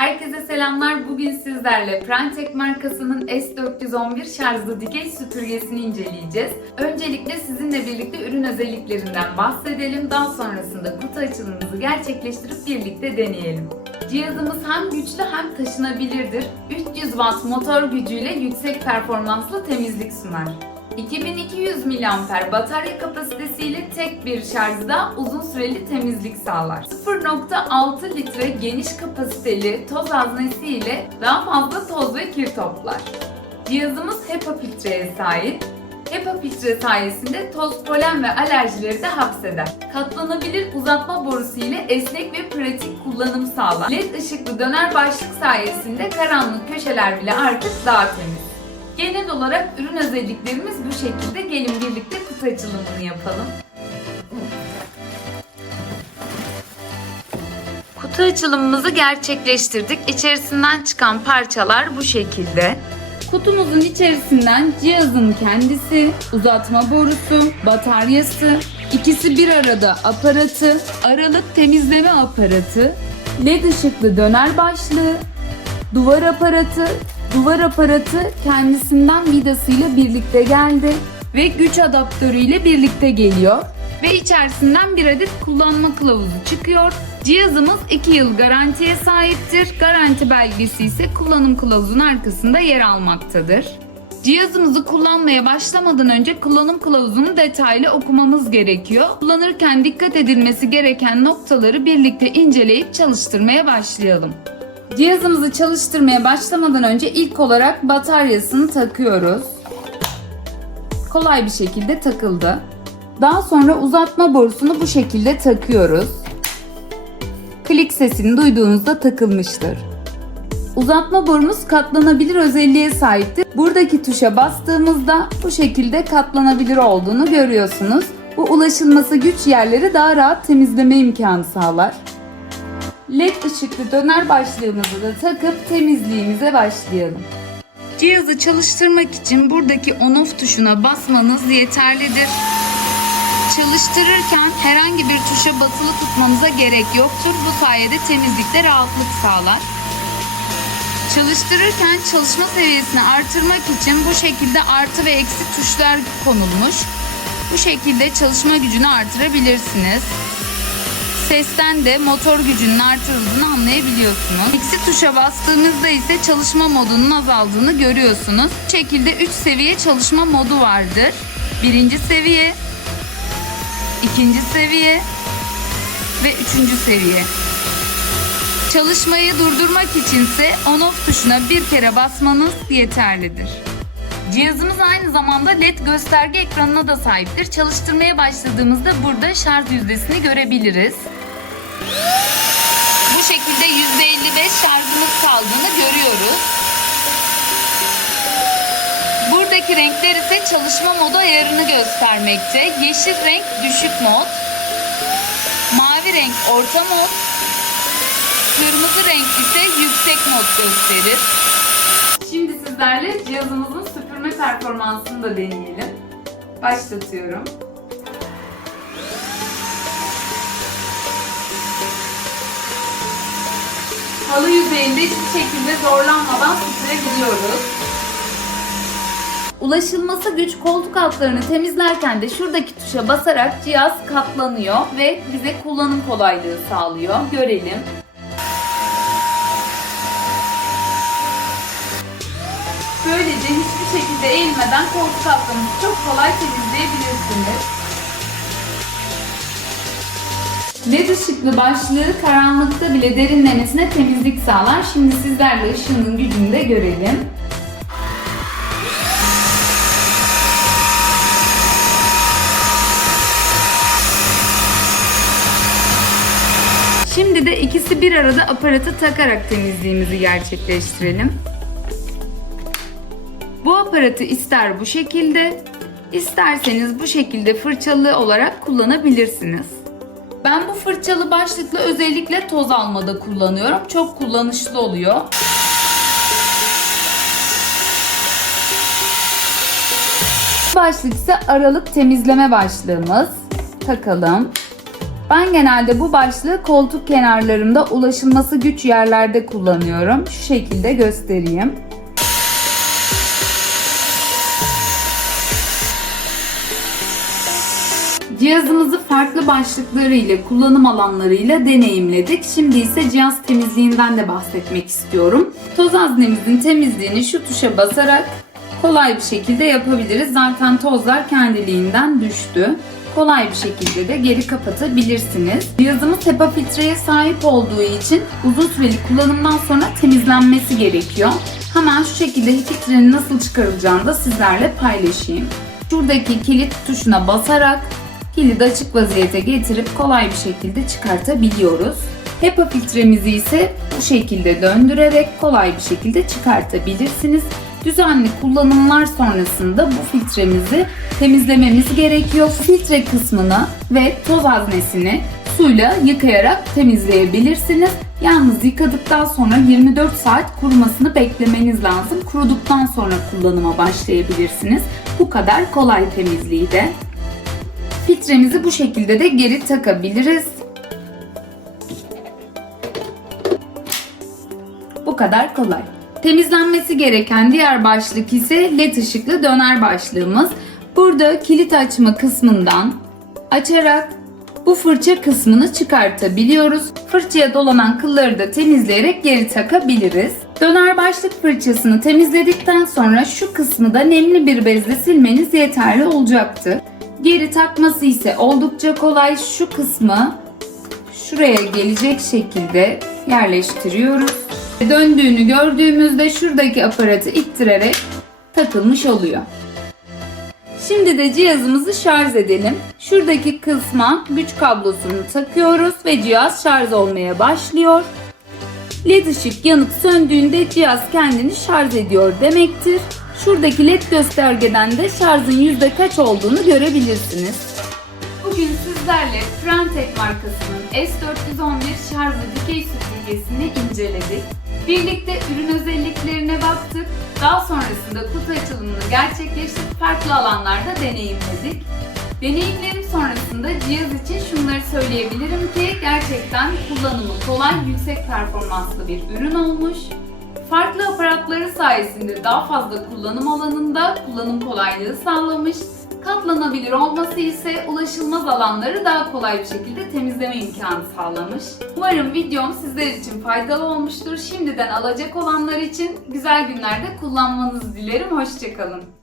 Herkese selamlar. Bugün sizlerle Prantek markasının S411 şarjlı dikey süpürgesini inceleyeceğiz. Öncelikle sizinle birlikte ürün özelliklerinden bahsedelim. Daha sonrasında kutu açılımımızı gerçekleştirip birlikte deneyelim. Cihazımız hem güçlü hem taşınabilirdir. 300 watt motor gücüyle yüksek performanslı temizlik sunar. 2200 mAh batarya kapasitesiyle tek bir şarjda uzun süreli temizlik sağlar. 0.6 litre geniş kapasiteli toz haznesi ile daha fazla toz ve kir toplar. Cihazımız HEPA filtreye sahip. HEPA filtre sayesinde toz, polen ve alerjileri de hapseder. Katlanabilir uzatma borusu ile esnek ve pratik kullanım sağlar. LED ışıklı döner başlık sayesinde karanlık köşeler bile artık daha temiz. Genel olarak ürün özelliklerimiz bu şekilde. Gelin birlikte kutu açılımını yapalım. Kutu açılımımızı gerçekleştirdik. İçerisinden çıkan parçalar bu şekilde. Kutumuzun içerisinden cihazın kendisi, uzatma borusu, bataryası, ikisi bir arada aparatı, aralık temizleme aparatı, led ışıklı döner başlığı, duvar aparatı, duvar aparatı kendisinden vidasıyla birlikte geldi ve güç adaptörüyle birlikte geliyor ve içerisinden bir adet kullanma kılavuzu çıkıyor. Cihazımız 2 yıl garantiye sahiptir. Garanti belgesi ise kullanım kılavuzunun arkasında yer almaktadır. Cihazımızı kullanmaya başlamadan önce kullanım kılavuzunu detaylı okumamız gerekiyor. Kullanırken dikkat edilmesi gereken noktaları birlikte inceleyip çalıştırmaya başlayalım. Cihazımızı çalıştırmaya başlamadan önce ilk olarak bataryasını takıyoruz. Kolay bir şekilde takıldı. Daha sonra uzatma borusunu bu şekilde takıyoruz. Klik sesini duyduğunuzda takılmıştır. Uzatma borumuz katlanabilir özelliğe sahiptir. Buradaki tuşa bastığımızda bu şekilde katlanabilir olduğunu görüyorsunuz. Bu ulaşılması güç yerleri daha rahat temizleme imkanı sağlar. LED ışıklı döner başlığımızı da takıp temizliğimize başlayalım. Cihazı çalıştırmak için buradaki on off tuşuna basmanız yeterlidir. Çalıştırırken herhangi bir tuşa basılı tutmanıza gerek yoktur. Bu sayede temizlikte rahatlık sağlar. Çalıştırırken çalışma seviyesini artırmak için bu şekilde artı ve eksi tuşlar konulmuş. Bu şekilde çalışma gücünü artırabilirsiniz. Sesten de motor gücünün artırıldığını anlayabiliyorsunuz. Eksi tuşa bastığımızda ise çalışma modunun azaldığını görüyorsunuz. Bu şekilde 3 seviye çalışma modu vardır. Birinci seviye, ikinci seviye ve üçüncü seviye. Çalışmayı durdurmak içinse on off tuşuna bir kere basmanız yeterlidir. Cihazımız aynı zamanda LED gösterge ekranına da sahiptir. Çalıştırmaya başladığımızda burada şarj yüzdesini görebiliriz. Bu şekilde %55 şarjımız kaldığını görüyoruz. Buradaki renkler ise çalışma modu ayarını göstermekte. Yeşil renk düşük mod, mavi renk orta mod, kırmızı renk ise yüksek mod gösterir. Şimdi sizlerle cihazımızın süpürme performansını da deneyelim. Başlatıyorum. Yüzeyinde hiçbir şekilde zorlanmadan süpürebiliyoruz. Ulaşılması güç koltuk altlarını temizlerken de şuradaki tuşa basarak cihaz katlanıyor ve bize kullanım kolaylığı sağlıyor. Görelim. Böylece hiçbir şekilde eğilmeden koltuk altlarınızı çok kolay temizleyebilirsiniz. LED ışıklı başlığı karanlıkta bile derinlemesine temizlik sağlar. Şimdi sizlerle ışığının gücünü de görelim. Şimdi de ikisi bir arada aparatı takarak temizliğimizi gerçekleştirelim. Bu aparatı ister bu şekilde, isterseniz bu şekilde fırçalı olarak kullanabilirsiniz. Ben bu fırçalı başlıkla özellikle toz almada kullanıyorum. Çok kullanışlı oluyor. Başlık ise aralık temizleme başlığımız. Takalım. Ben genelde bu başlığı koltuk kenarlarında ulaşılması güç yerlerde kullanıyorum. Şu şekilde göstereyim. Cihazımızı farklı başlıklarıyla, kullanım alanlarıyla deneyimledik. Şimdi ise cihaz temizliğinden de bahsetmek istiyorum. Toz haznemizin temizliğini şu tuşa basarak kolay bir şekilde yapabiliriz. Zaten tozlar kendiliğinden düştü. Kolay bir şekilde de geri kapatabilirsiniz. Cihazımız HEPA filtreye sahip olduğu için uzun süreli kullanımdan sonra temizlenmesi gerekiyor. Hemen şu şekilde filtrenin nasıl çıkarılacağını da sizlerle paylaşayım. Şuradaki kilit tuşuna basarak kilidi açık vaziyete getirip kolay bir şekilde çıkartabiliyoruz. HEPA filtremizi ise bu şekilde döndürerek kolay bir şekilde çıkartabilirsiniz. Düzenli kullanımlar sonrasında bu filtremizi temizlememiz gerekiyor. Filtre kısmını ve toz haznesini suyla yıkayarak temizleyebilirsiniz. Yalnız yıkadıktan sonra 24 saat kurumasını beklemeniz lazım. Kuruduktan sonra kullanıma başlayabilirsiniz. Bu kadar kolay temizliği de. Filtremizi bu şekilde de geri takabiliriz. Bu kadar kolay. Temizlenmesi gereken diğer başlık ise led ışıklı döner başlığımız. Burada kilit açma kısmından açarak bu fırça kısmını çıkartabiliyoruz. Fırçaya dolanan kılları da temizleyerek geri takabiliriz. Döner başlık fırçasını temizledikten sonra şu kısmı da nemli bir bezle silmeniz yeterli olacaktır. Geri takması ise oldukça kolay. Şu kısmı şuraya gelecek şekilde yerleştiriyoruz. Döndüğünü gördüğümüzde şuradaki aparatı ittirerek takılmış oluyor. Şimdi de cihazımızı şarj edelim. Şuradaki kısma güç kablosunu takıyoruz ve cihaz şarj olmaya başlıyor. LED ışık yanıp söndüğünde cihaz kendini şarj ediyor demektir. Şuradaki led göstergeden de şarjın yüzde kaç olduğunu görebilirsiniz. Bugün sizlerle Frentec markasının S411 şarjlı dikey süpürgesini inceledik. Birlikte ürün özelliklerine baktık. Daha sonrasında kutu açılımını gerçekleştirip farklı alanlarda deneyimledik. Deneyimlerim sonrasında cihaz için şunları söyleyebilirim ki gerçekten kullanımı kolay, yüksek performanslı bir ürün olmuş. Farklı aparatları sayesinde daha fazla kullanım alanında kullanım kolaylığı sağlamış. Katlanabilir olması ise ulaşılmaz alanları daha kolay bir şekilde temizleme imkanı sağlamış. Umarım videom sizler için faydalı olmuştur. Şimdiden alacak olanlar için güzel günlerde kullanmanızı dilerim. Hoşçakalın.